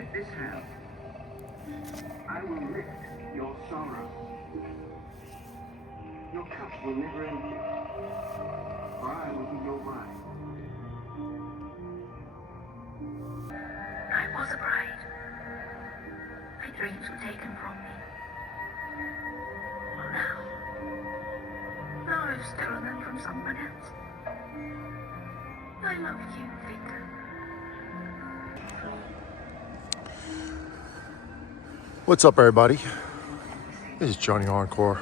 With this hand, I will lift your sorrow. Your cup will never empty, for I will be your wife. I was a bride. My dreams were taken from me. Well, now I've stolen them from someone else. I love you, Victor. What's up, everybody? This is Johnny Hardcore.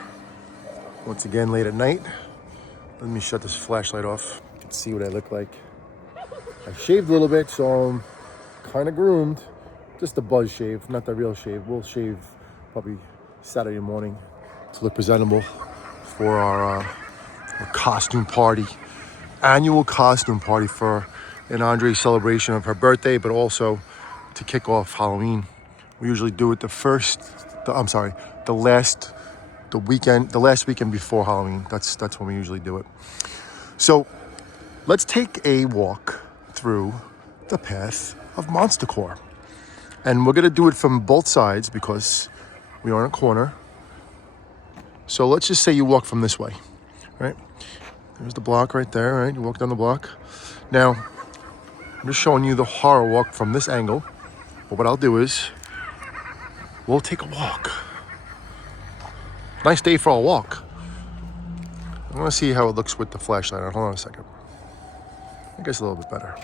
Once again, late at night. Let me shut this flashlight off. You can see what I look like. I shaved a little bit, so I'm kind of groomed. Just a buzz shave, not the real shave. We'll shave probably Saturday morning to look presentable for our costume party. Annual costume party for an Andre's celebration of her birthday, but also to kick off Halloween. We usually do it the last weekend before Halloween. That's when we usually do it. So let's take a walk through the path of Monster Core. And we're gonna do it from both sides because we are in a corner. So let's just say you walk from this way, right? There's the block right there, right? You walk down the block. Now, I'm just showing you the horror walk from this angle. But what I'll do is, we'll take a walk. Nice day for a walk. I want to see how it looks with the flashlight on. Hold on a second. I guess a little bit better.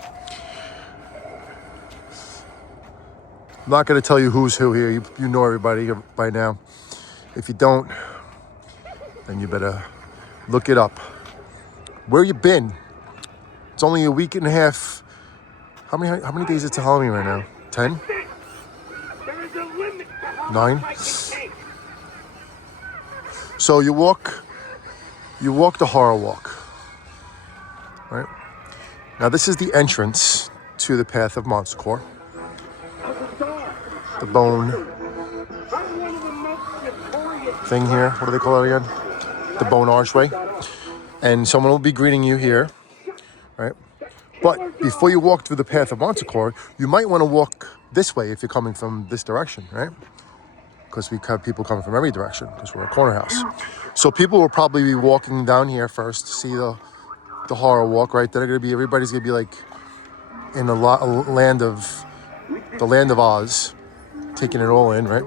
I'm not going to tell you who's who here. You know everybody by now. If you don't, then you better look it up. Where you been? It's only a week and a half. How many days it's to Halloween right now? 10? 9? So you walk the horror walk, right? Now this is the entrance to the path of Monster Core. The bone thing here, what do they call it again? The bone archway. And someone will be greeting you here, right? But before you walk through the path of Monster Core, you might want to walk this way if you're coming from this direction, right? Because we have people coming from every direction because we're a corner house. So people will probably be walking down here first to see the horror walk, right? Everybody's gonna be like in the land of Oz, taking it all in, right?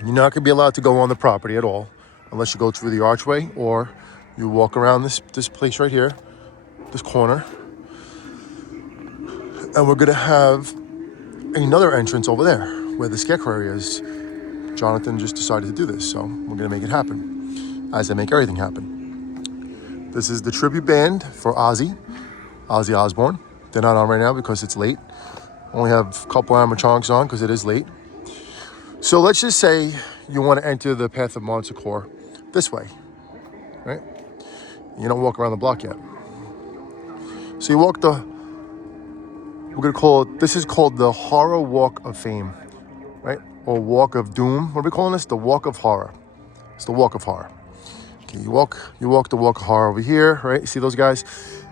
You're not gonna be allowed to go on the property at all unless you go through the archway or you walk around this place right here, this corner. And we're gonna have another entrance over there where the scarecrow area is. Jonathan just decided to do this, so we're gonna make it happen, as I make everything happen. This is the tribute band for Ozzy Osbourne. They're not on right now because it's late. Only have a couple animatronics on because it is late. So let's just say you want to enter the path of Monster Core this way, right? You don't walk around the block yet. So you walk this is called the Horror Walk of Fame, right? Or Walk of Doom. What are we calling this? The Walk of Horror. It's the Walk of Horror. Okay, you walk the Walk of Horror over here, right? You see those guys?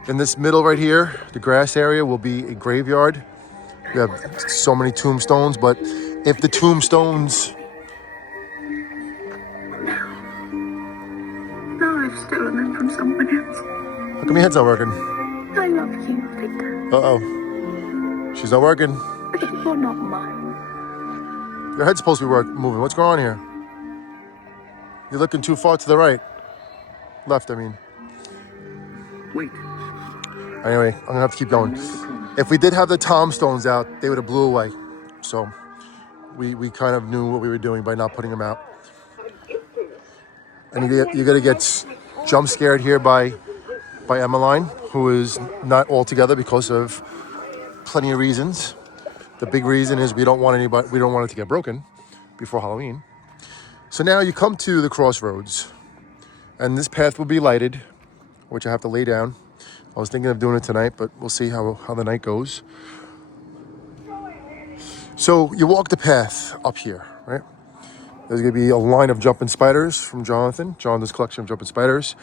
In this middle right here, the grass area will be a graveyard. We have so many tombstones, but if the tombstones... Now I've stolen them from someone else. How come your head's not working? I love you, Victor. Uh-oh. She's not working. But you're not mine. Your head's supposed to be moving. What's going on here? You're looking too far to the right. Left, I mean. Wait. Anyway, I'm gonna have to keep going. If we did have the tombstones out, they would have blew away. So we kind of knew what we were doing by not putting them out. And you're gonna get jump scared here by Emmeline, who is not all together because of plenty of reasons. The big reason is we don't want it to get broken before Halloween. So now you come to the Crossroads, and this path will be lighted, which I have to lay down. I was thinking of doing it tonight, but we'll see how the night goes. So you walk the path up here, right? There's gonna be a line of jumping spiders from Jonathan's collection of jumping spiders.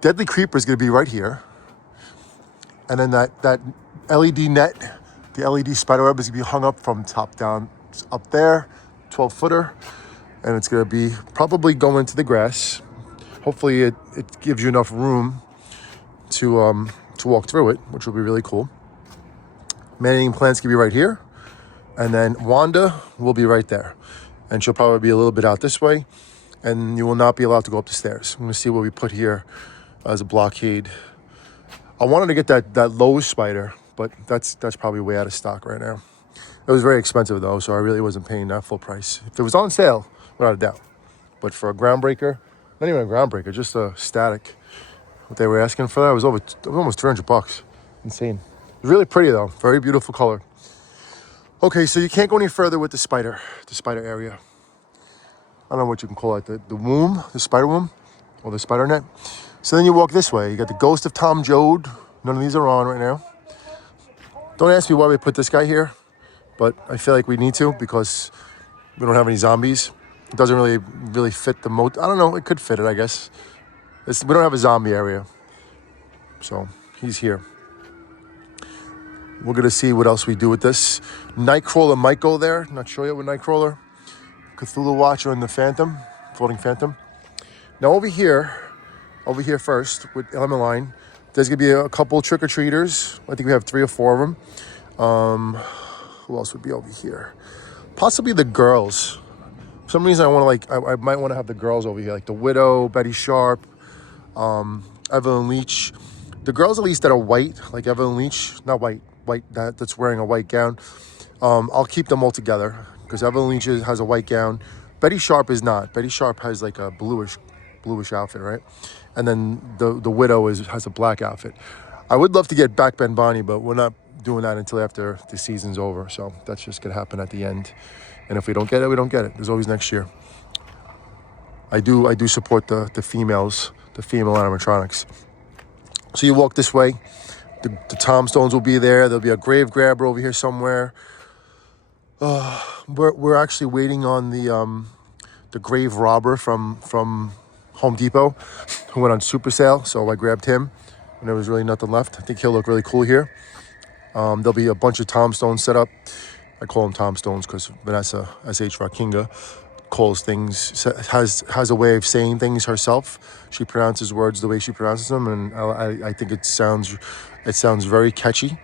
Deadly Creeper is gonna be right here. And then that LED net The LED spider web is gonna be hung up from top down up there, 12-footer, and it's gonna be probably going into the grass. Hopefully it gives you enough room to walk through it, which will be really cool. Man-eating plants can be right here, and then Wanda will be right there, and she'll probably be a little bit out this way, and you will not be allowed to go up the stairs. I'm gonna see what we put here as a blockade. I wanted to get that Lowe's spider, but that's probably way out of stock right now. It was very expensive though, so I really wasn't paying that full price. If it was on sale, without a doubt. But for a groundbreaker, not even a groundbreaker, just a static, what they were asking for that was almost $300. Insane. Really pretty though, very beautiful color. Okay, so you can't go any further with the spider area. I don't know what you can call it, the womb, the spider womb, or the spider net. So then you walk this way. You got the ghost of Tom Joad. None of these are on right now. Don't ask me why we put this guy here, but I feel like we need to because we don't have any zombies. It doesn't really fit the moat. I don't know, it could fit it, I guess. We don't have a zombie area, so he's here. We're gonna see what else we do with this. Nightcrawler might go there. Not sure yet with Nightcrawler. Cthulhu Watcher and the Phantom, Floating Phantom. Now over here first with Element Line, there's gonna be a couple trick-or-treaters. I think we have 3 or 4 of them. Who else would be over here? Possibly the girls. For some reason I might want to have the girls over here, like the Widow, Betty Sharp, Evelyn Leach. The girls at least that are white, like Evelyn Leach, not white, that's wearing a white gown. I'll keep them all together because Evelyn Leach has a white gown. Betty Sharp is not. Betty Sharp has like a bluish outfit, right? And then the Widow has a black outfit. I would love to get back Ben Bonnie, but we're not doing that until after the season's over. So that's just gonna happen at the end. And if we don't get it, we don't get it. There's always next year. I do support the females, the female animatronics. So you walk this way. The tombstones will be there. There'll be a grave grabber over here somewhere. We're actually waiting on the grave robber from Home Depot, who went on super sale. So I grabbed him, and there was really nothing left. I think he'll look really cool here. There'll be a bunch of tombstones set up. I call them tombstones because Vanessa S.H. Rakinga calls things, has a way of saying things herself. She pronounces words the way she pronounces them, and I think it sounds very catchy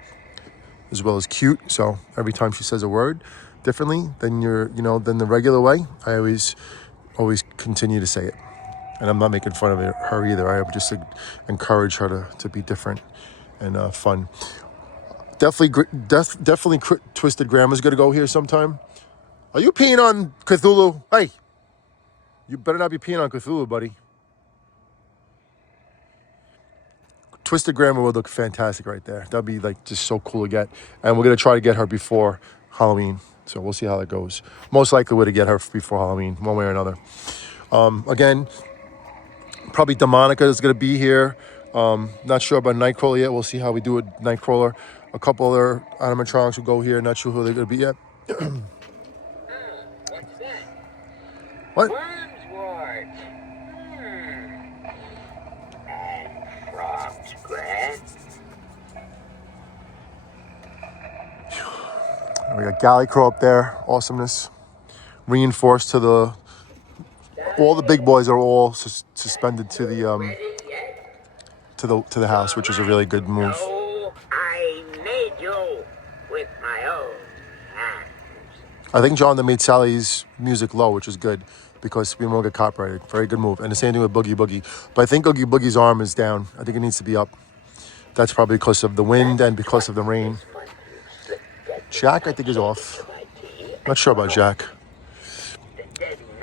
as well as cute. So every time she says a word differently than than the regular way, I always continue to say it. And I'm not making fun of her either. I would just encourage her to be different and fun. Definitely Twisted Grandma's gonna go here sometime. Are you peeing on Cthulhu? Hey, you better not be peeing on Cthulhu, buddy. Twisted Grandma would look fantastic right there. That'd be like just so cool to get. And we're gonna try to get her before Halloween. So we'll see how that goes. Most likely we're to get her before Halloween, one way or another. Again, probably Demonica is gonna be here. Not sure about Nightcrawler yet. We'll see how we do with Nightcrawler. A couple other animatronics will go here. Not sure who they're gonna be yet. What's that? What? Wormswort. And frog's breath. We got Gallicrow up there. Awesomeness. Reinforced to all the big boys are all suspended to the to the house, which is a really good move. So I made you with my own hands. I think John made Sally's music low, which is good because we won't get copyrighted. Very good move. And the same thing with Boogie Boogie. But I think Oogie Boogie's arm is down. I think it needs to be up. That's probably because of the wind and because of the rain. Jack, I think, is off. Not sure about Jack.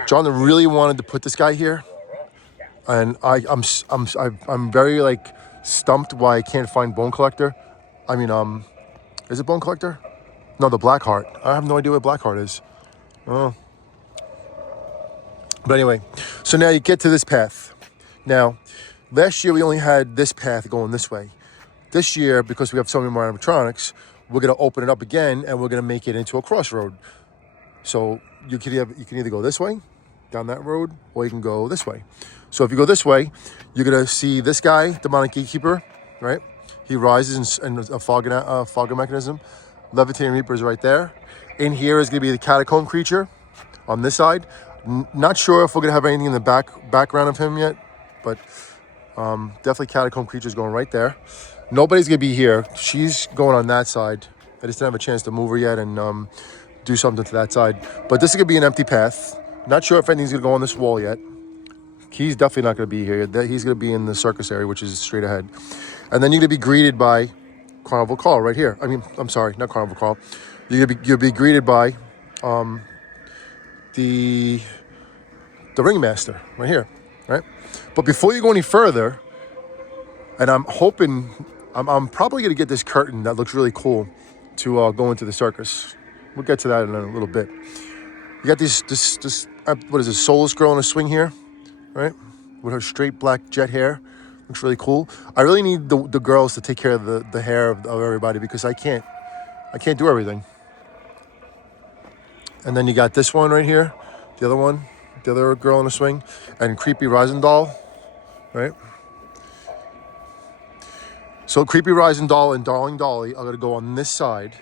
John really wanted to put this guy here, and I'm very stumped why I can't find Bone Collector. I mean, is it Bone Collector? No, the Blackheart. I have no idea what Blackheart is. Oh. But anyway, so now you get to this path. Now, last year we only had this path going this way. This year, because we have so many more animatronics, we're going to open it up again, and we're going to make it into a crossroad. So you can either go this way, down that road, or you can go this way. So if you go this way, you're going to see this guy, Demonic Gatekeeper, right? He rises in a fogger mechanism. Levitating Reaper is right there. In here is going to be the Catacomb Creature on this side. Not sure if we're going to have anything in the background of him yet, but definitely Catacomb Creature's going right there. Nobody's going to be here. She's going on that side. I just didn't have a chance to move her yet and do something to that side. But this is going to be an empty path. Not sure if anything's going to go on this wall yet. He's definitely not going to be here. He's going to be in the circus area, which is straight ahead. And then you're going to be greeted by Carnival Call right here. I mean, I'm sorry, not Carnival Call. You'll be greeted by the ringmaster right here, right? But before you go any further, and I'm hoping, I'm probably going to get this curtain that looks really cool to go into the circus. We'll get to that in a little bit. You got this what is it, soulless girl in a swing here, right? With her straight black jet hair. Looks really cool. I really need the girls to take care of the hair of everybody because I can't do everything. And then you got this one right here, the other one, the other girl in a swing, and Creepy Rising Doll, right? So Creepy Rising Doll and Darling Dolly are gonna go on this side.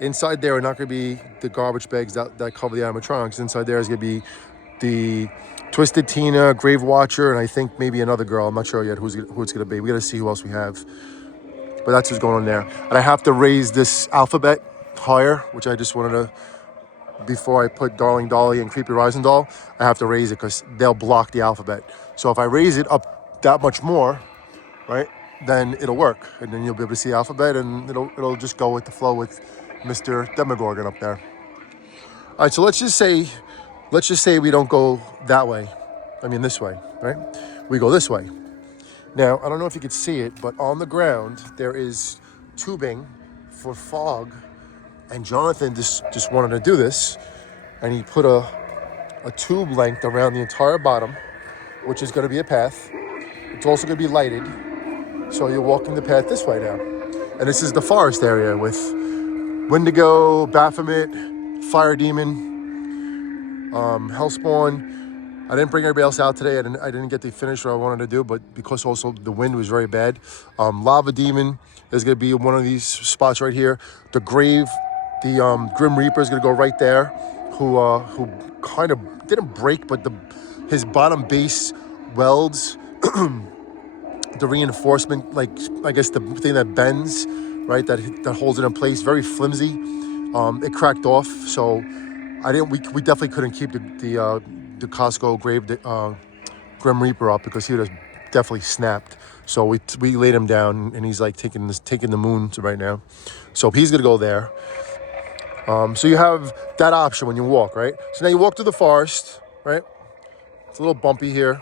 Inside there are not gonna be the garbage bags that cover the animatronics. Inside there is gonna be the Twisted Tina, Grave Watcher, and I think maybe another girl. I'm not sure yet who it's gonna be. We gotta see who else we have. But that's what's going on there. And I have to raise this alphabet higher, which I just wanted to, before I put Darling Dolly and Creepy Rising Doll, I have to raise it because they'll block the alphabet. So if I raise it up that much more, right, then it'll work. And then you'll be able to see the alphabet and it'll just go with the flow with Mr. Demogorgon up there. All right, so let's just say we don't go that way. I mean this way, right? We go this way. Now, I don't know if you could see it, but on the ground there is tubing for fog. And Jonathan just wanted to do this, and he put a tube length around the entire bottom, which is going to be a path. It's also going to be lighted, so you're walking the path this way now. And this is the forest area with Wendigo, Baphomet, Fire Demon, Hellspawn. I didn't bring everybody else out today. I didn't get to finish what I wanted to do, but because also the wind was very bad. Lava Demon is going to be one of these spots right here. The Grave, the Grim Reaper is going to go right there, who kind of didn't break, but his bottom base welds, the reinforcement, like I guess the thing that bends, right, that holds it in place, very flimsy. It cracked off, so we definitely couldn't keep the Costco Grave Grim Reaper up because he would have definitely snapped. So we laid him down, and he's like taking the moon right now. So he's gonna go there. So you have that option when you walk, right? So now you walk through the forest, right? It's a little bumpy here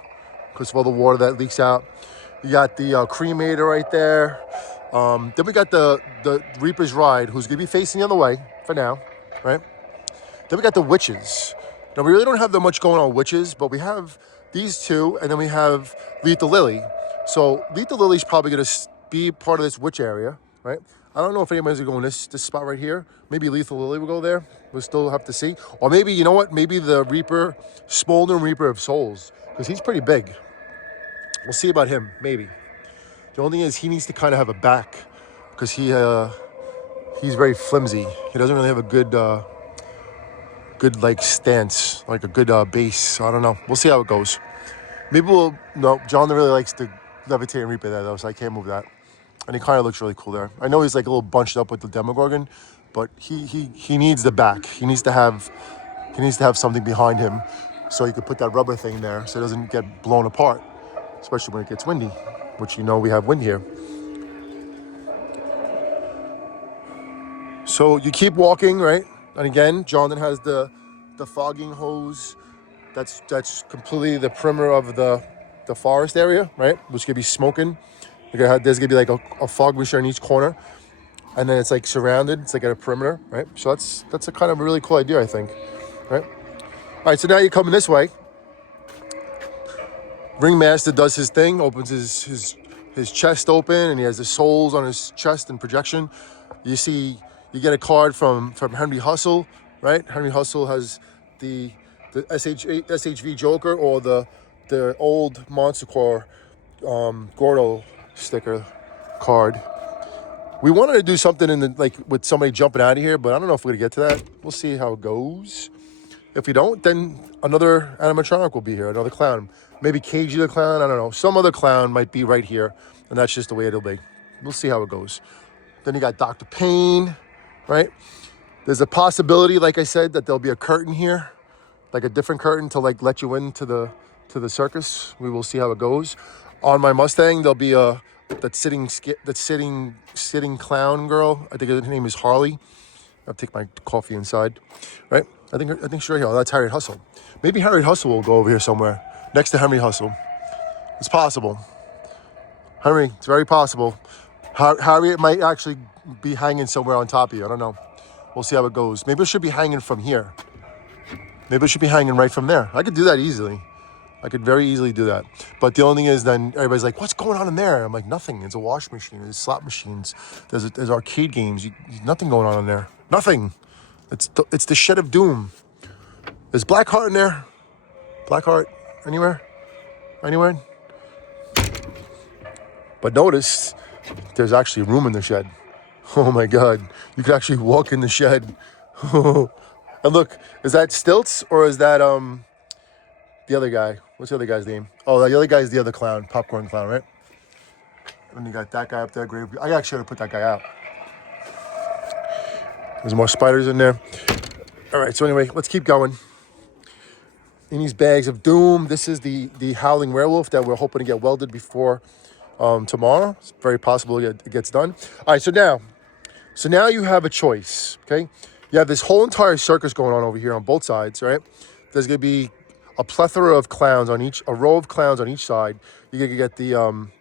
because of all the water that leaks out. You got the cremator right there. Then we got the Reaper's Ride, who's gonna be facing the other way for now, right? Then we got the witches. Now, we really don't have that much going on with witches, but we have these two, and then we have Lethal Lily. So Lethal Lily's probably going to be part of this witch area, right? I don't know if anybody's going to go in this spot right here. Maybe Lethal Lily will go there. We'll still have to see. Or maybe, you know what? Maybe the Reaper, Smolden Reaper of Souls, because he's pretty big. We'll see about him, maybe. The only thing is he needs to kind of have a back because he's very flimsy. He doesn't really have a good like stance, like a good base. I don't know. We'll see how it goes. Maybe no, John really likes the Levitating Reaper there though, so I can't move that. And he kind of looks really cool there. I know he's like a little bunched up with the Demogorgon, but he needs the back. He needs to have something behind him so he could put that rubber thing there so it doesn't get blown apart, especially when it gets windy, which you know we have wind here. So you keep walking, right? And again, Jonathan has the fogging hose. That's completely the perimeter of the forest area, right? Which could be smoking. There's gonna be like a fog machine in each corner, and then it's like surrounded. It's like at a perimeter, right? So that's a kind of a really cool idea, I think, right? All right, so now you're coming this way. Ringmaster does his thing, opens his chest open, and he has the souls on his chest and projection. You get a card from Henry Hustle, right? Henry Hustle has the SHV Joker or the old Monster Corps Gordo sticker card. We wanted to do something in the like with somebody jumping out of here, but I don't know if we're gonna get to that. We'll see how it goes. If we don't, then another animatronic will be here, another clown. Maybe KG the clown, I don't know. Some other clown might be right here, and that's just the way it'll be. We'll see how it goes. Then you got Dr. Payne, right? There's a possibility, like I said, that there'll be a curtain here, like a different curtain to like let you into the circus. We will see how it goes. On my Mustang, there'll be that sitting clown girl. I think her name is Harley. I'll take my coffee inside, right? I think she's right here. Oh, that's Harriet Hustle. Maybe Harriet Hustle will go over here somewhere next to Henry Hustle. It's possible. Henry, it's very possible. Harriet might actually be hanging somewhere on top of you. I don't know. We'll see how it goes. Maybe it should be hanging from here. Maybe it should be hanging right from there. I could do that easily. I could very easily do that. But the only thing is then everybody's like, what's going on in there? I'm like, nothing. It's a wash machine. There's slot machines. There's arcade games. Nothing going on in there. Nothing. It's the shed of doom. Is Blackheart in there? Blackheart anywhere? Anywhere? But notice there's actually room in the shed. Oh my God. You could actually walk in the shed. And look, is that Stilts or is that the other guy? What's the other guy's name? Oh, the other guy's the other clown, popcorn clown, right? And you got that guy up there. Great. I actually gotta put that guy out. There's more spiders in there. All right, so anyway, let's keep going. In these bags of doom, this is the howling werewolf that we're hoping to get welded before tomorrow. It's very possible it gets done. All right, so now you have a choice, okay? You have this whole entire circus going on over here on both sides, right? There's gonna be a plethora of clowns on a row of clowns on each side. You're gonna get the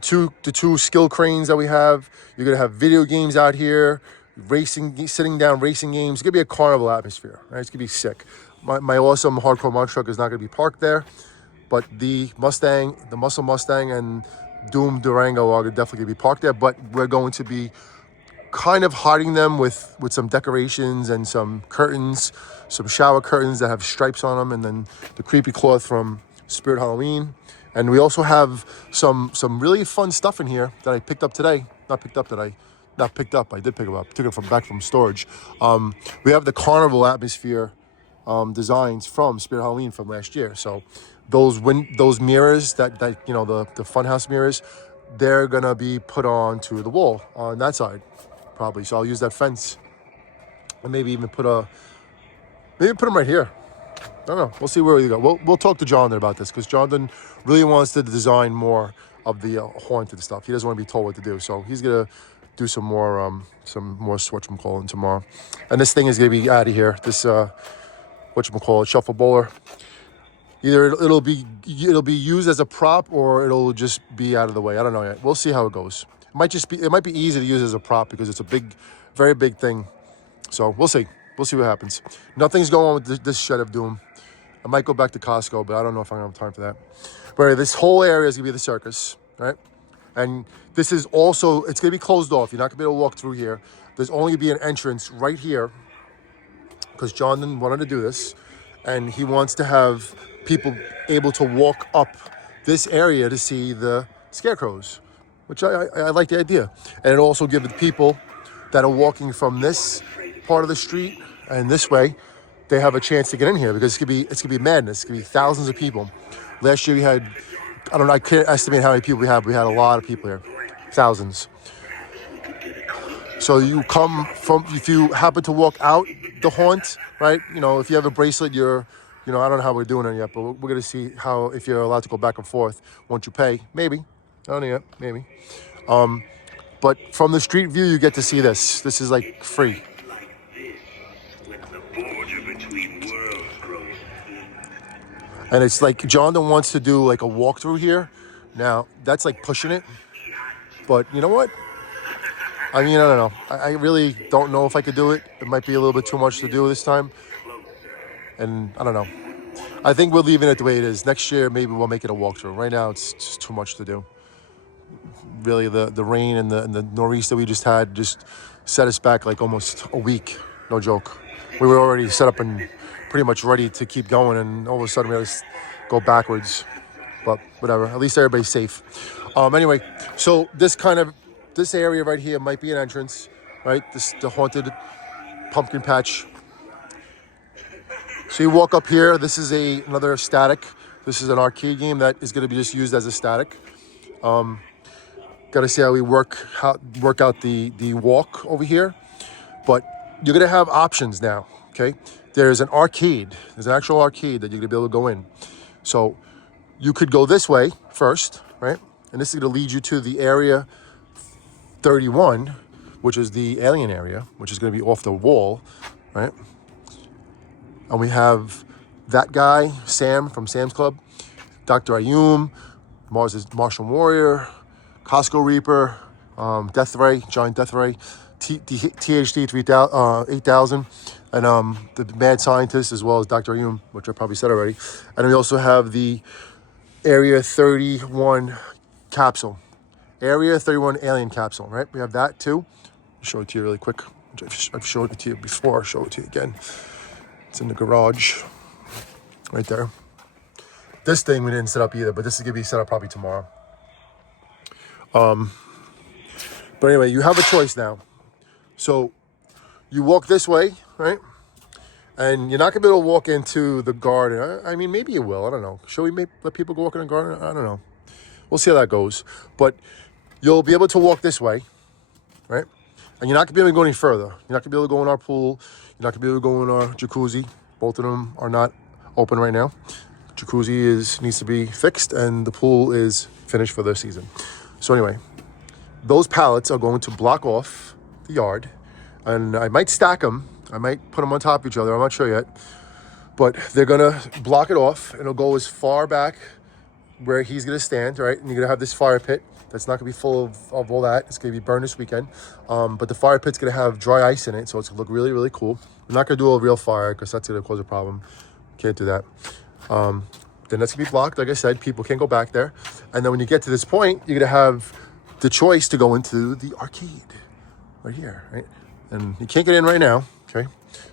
two skill cranes that we have. You're gonna have video games out here, sitting down racing games. It's gonna be a carnival atmosphere, right? It's gonna be sick. My awesome hardcore monster truck is not gonna be parked there, but the Mustang, the Muscle Mustang, and Doom Durango are definitely gonna be parked there. But we're going to be kind of hiding them with some decorations and some curtains, some shower curtains that have stripes on them, and then the creepy cloth from Spirit Halloween. And we also have some really fun stuff in here that I picked up today. I did pick them up. Took it back from storage. We have the carnival atmosphere designs from Spirit Halloween from last year. So those mirrors that you know, the funhouse mirrors, they're gonna be put onto the wall on that side, probably. So I'll use that fence and maybe even put them right here. I don't know. We'll see where we go. We'll talk to Jonathan about this because Jonathan really wants to design more of the haunted stuff. He doesn't want to be told what to do, so he's gonna do some more whatchamacallit tomorrow. And this thing is gonna be out of here. This shuffle bowler. Either it'll be used as a prop or it'll just be out of the way. I don't know yet. We'll see how it goes. It might be easy to use as a prop because it's a very big thing. So we'll see. We'll see what happens. Nothing's going on with this shed of doom. I might go back to Costco, but I don't know if I'm gonna have time for that. But this whole area is gonna be the circus, right? And this is also, it's gonna be closed off. You're not gonna be able to walk through here. There's only gonna be an entrance right here because Jonathan wanted to do this, and he wants to have people able to walk up this area to see the scarecrows, which I like the idea. And it also gives the people that are walking from this part of the street and this way, they have a chance to get in here because it's gonna be madness. It's gonna be thousands of people. Last year we had, I can't estimate how many people we had. We had a lot of people here, thousands. So you come from, if you happen to walk out the haunt, right? You know, if you have a bracelet, I don't know how we're doing it yet, but we're gonna see if you're allowed to go back and forth once you pay. Maybe, I don't know yet, maybe. But from the street view, you get to see this. This is like free. And it's like Jonathan wants to do like a walkthrough here. Now, that's like pushing it. But you know what? I mean, I don't know. I really don't know if I could do it. It might be a little bit too much to do this time. And I don't know. I think we're leaving it the way it is. Next year, maybe we'll make it a walkthrough. Right now, it's just too much to do. Really, the rain and the nor'easter we just had just set us back like almost a week. No joke. We were already set up and pretty much ready to keep going, and all of a sudden we had to go backwards. But whatever. At least everybody's safe. Anyway, so this kind of this area right here might be an entrance, right? The haunted pumpkin patch. So you walk up here. This is another static. This is an arcade game that is going to be just used as a static. Got to see how we work out the walk over here. But you're going to have options now, okay? There's an arcade. There's an actual arcade that you're going to be able to go in. So you could go this way first, right? And this is going to lead you to the area 31, which is the alien area, which is going to be off the wall, right? And we have that guy, Sam from Sam's Club, Dr. Ayum, Mars' Martian Warrior, Costco Reaper, Death Ray, Giant Death Ray, THD 8000, and the Mad Scientist, as well as Dr. Ayum, which I probably said already. And we also have the Area 31 capsule. Area 31 alien capsule, right? We have that too. I'll show it to you really quick. I've showed it to you before. I'll show it to you again. It's in the garage, right there. This thing we didn't set up either, but this is gonna be set up probably tomorrow. But anyway, you have a choice now. So you walk this way, right? And you're not gonna be able to walk into the garden. I mean, maybe you will. I don't know. Should we let people go walk in the garden? I don't know. We'll see how that goes. But you'll be able to walk this way, right? And you're not gonna be able to go any further. You're not gonna be able to go in our pool. You're not gonna be able to go in our jacuzzi. Both of them are not open right now. Jacuzzi needs to be fixed, and the pool is finished for the season. So anyway, those pallets are going to block off the yard, and I might stack them. I might put them on top of each other. I'm not sure yet, but they're gonna block it off. It'll go as far back where he's gonna stand, right? And you're gonna have this fire pit that's not gonna be full of all that. It's gonna be burned this weekend, but the fire pit's gonna have dry ice in it, so it's gonna look really, really cool. We're not gonna do a real fire because that's gonna cause a problem. Can't do that. Then that's gonna be blocked. Like I said, people can't go back there. And then when you get to this point, you're gonna have the choice to go into the arcade right here, right? And you can't get in right now, okay?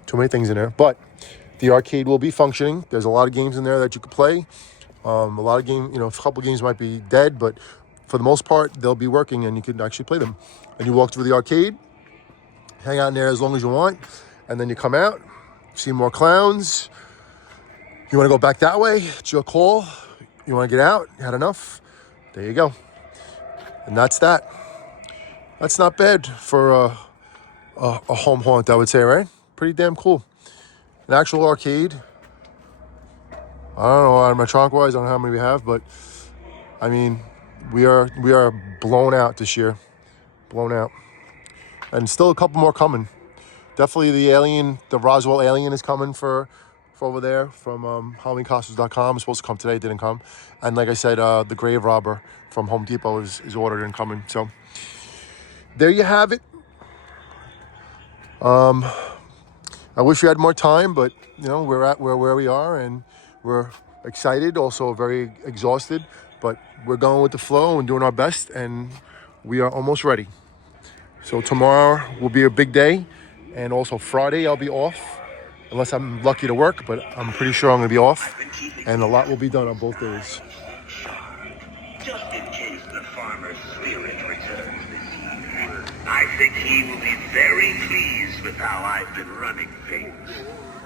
Too many things in there, but the arcade will be functioning. There's a lot of games in there that you could play. A lot of games, a couple games might be dead, but for the most part, they'll be working and you can actually play them. And you walk through the arcade, hang out in there as long as you want, and then you come out, see more clowns. You want to go back that way? It's your call. You want to get out? You had enough? There you go. And that's that. That's not bad for a home haunt, I would say, right? Pretty damn cool. An actual arcade. I don't know, animatronic-wise, I don't know how many we have, but I mean, we are blown out this year. Blown out. And still a couple more coming. Definitely the Roswell alien is coming for over there from HalloweenCostumes.com. It's supposed to come today, it didn't come. And like I said, the Grave Robber from Home Depot is ordered and coming. So there you have it. I wish we had more time, but we're where we are, and we're excited, also very exhausted, but we're going with the flow and doing our best, and we are almost ready. So tomorrow will be a big day, and also Friday I'll be off, unless I'm lucky to work, but I'm pretty sure I'm going to be off, and a lot will be done on both days. Just in case the farmer's spirit returns this year, I think he will be very pleased with how I've been running things.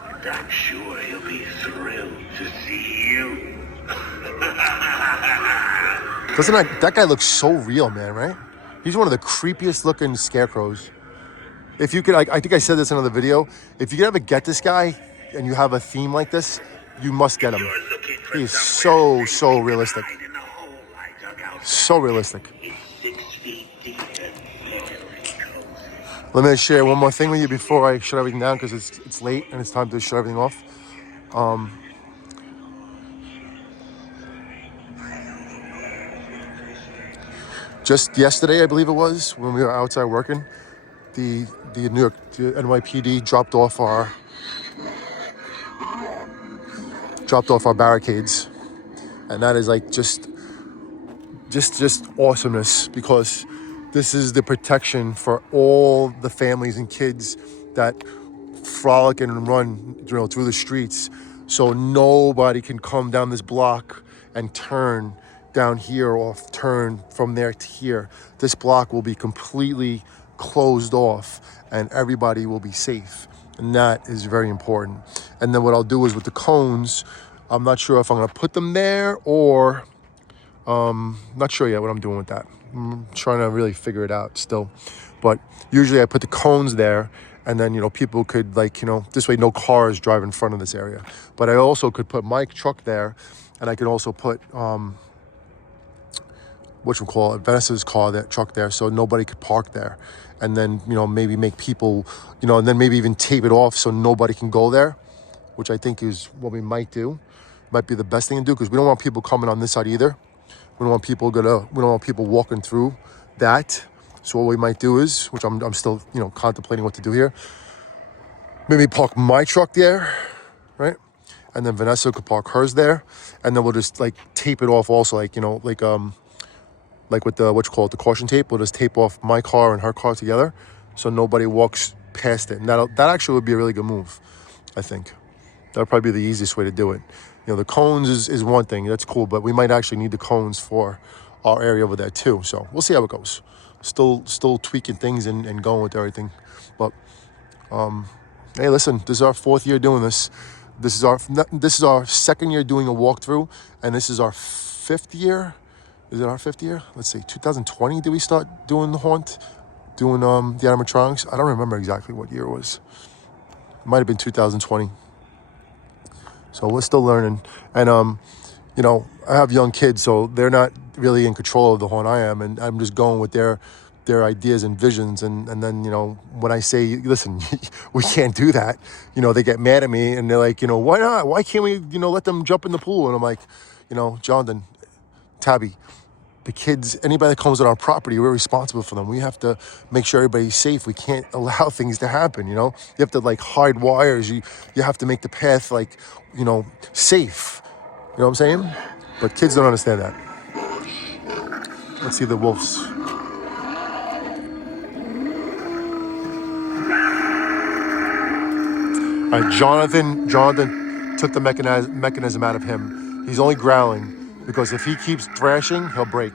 And I'm sure he'll be thrilled to see you. Doesn't that guy look so real, man, right? He's one of the creepiest looking scarecrows. If you could, I think I said this in another video, if you could ever get this guy and you have a theme like this, you must get him. He's so realistic. So realistic. Let me share one more thing with you before I shut everything down, because it's late and it's time to shut everything off. Just yesterday, I believe it was, when we were outside working, the NYPD dropped off our barricades, and that is like just awesomeness, because this is the protection for all the families and kids that frolic and run through the streets, so nobody can come down this block and turn down here off turn from there to here, this block will be completely closed off and everybody will be safe. And that is very important. And then what I'll do is with the cones, I'm not sure if I'm going to put them there or not sure yet what I'm doing with that. I'm trying to really figure it out still. But usually I put the cones there and then, people could this way no cars drive in front of this area. But I also could put my truck there and I could also put, Vanessa's truck there so nobody could park there. And then, maybe make people, and then maybe even tape it off so nobody can go there, which I think is what we might do. Might be the best thing to do because we don't want people coming on this side either. We don't want people walking through that. So what we might do is, which I'm still, contemplating what to do here. Maybe park my truck there, right? And then Vanessa could park hers there. And then we'll just tape it off also, like with the caution tape. We'll just tape off my car and her car together so nobody walks past it. And that actually would be a really good move, I think. That would probably be the easiest way to do it. The cones is one thing. That's cool, but we might actually need the cones for our area over there too. So we'll see how it goes. Still tweaking things and going with everything. But hey, listen, this is our 4th year doing this. This is our 2nd year doing a walkthrough, and this is our 5th year. Is it our 5th year? Let's see. 2020 did we start doing the haunt, doing the animatronics? I don't remember exactly what year it was. It might have been 2020. So we're still learning. And, I have young kids, so they're not really in control of the haunt. I am, and I'm just going with their ideas and visions. And then, when I say, listen, we can't do that, they get mad at me and they're like, why not? Why can't we, let them jump in the pool? And I'm like, Jonathan, Tabby, the kids, anybody that comes on our property, we're responsible for them. We have to make sure everybody's safe. We can't allow things to happen, You have to hide wires. You have to make the path safe. You know what I'm saying? But kids don't understand that. Let's see the wolves. All right, Jonathan took the mechanism out of him. He's only growling because if he keeps thrashing, he'll break.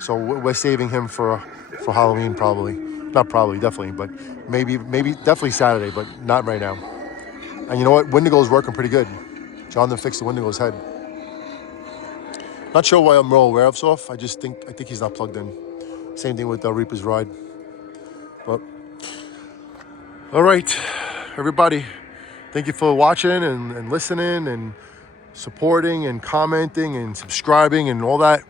So we're saving him for Halloween probably. Not probably, definitely, but maybe definitely Saturday, but not right now. And you know what? Wendigo's working pretty good. Jonathan fixed the Wendigo's head. Not sure why I'm rolling werewolves off. I think he's not plugged in. Same thing with Reaper's Ride. But all right, everybody. Thank you for watching and listening and supporting and commenting and subscribing and all that.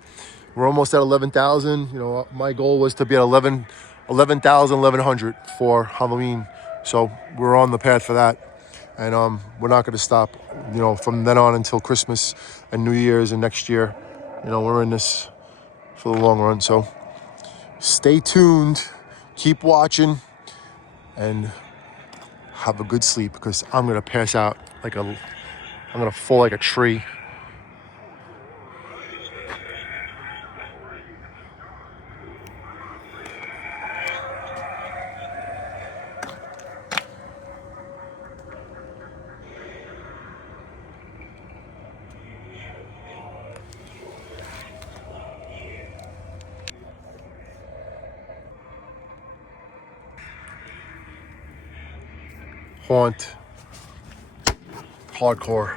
We're almost at 11,000. My goal was to be at 11,100 for Halloween. So we're on the path for that. And we're not going to stop, from then on until Christmas and New Year's and next year. We're in this for the long run. So stay tuned, keep watching, and have a good sleep because I'm going to pass out I'm going to fall like a tree. Haunt. Hardcore.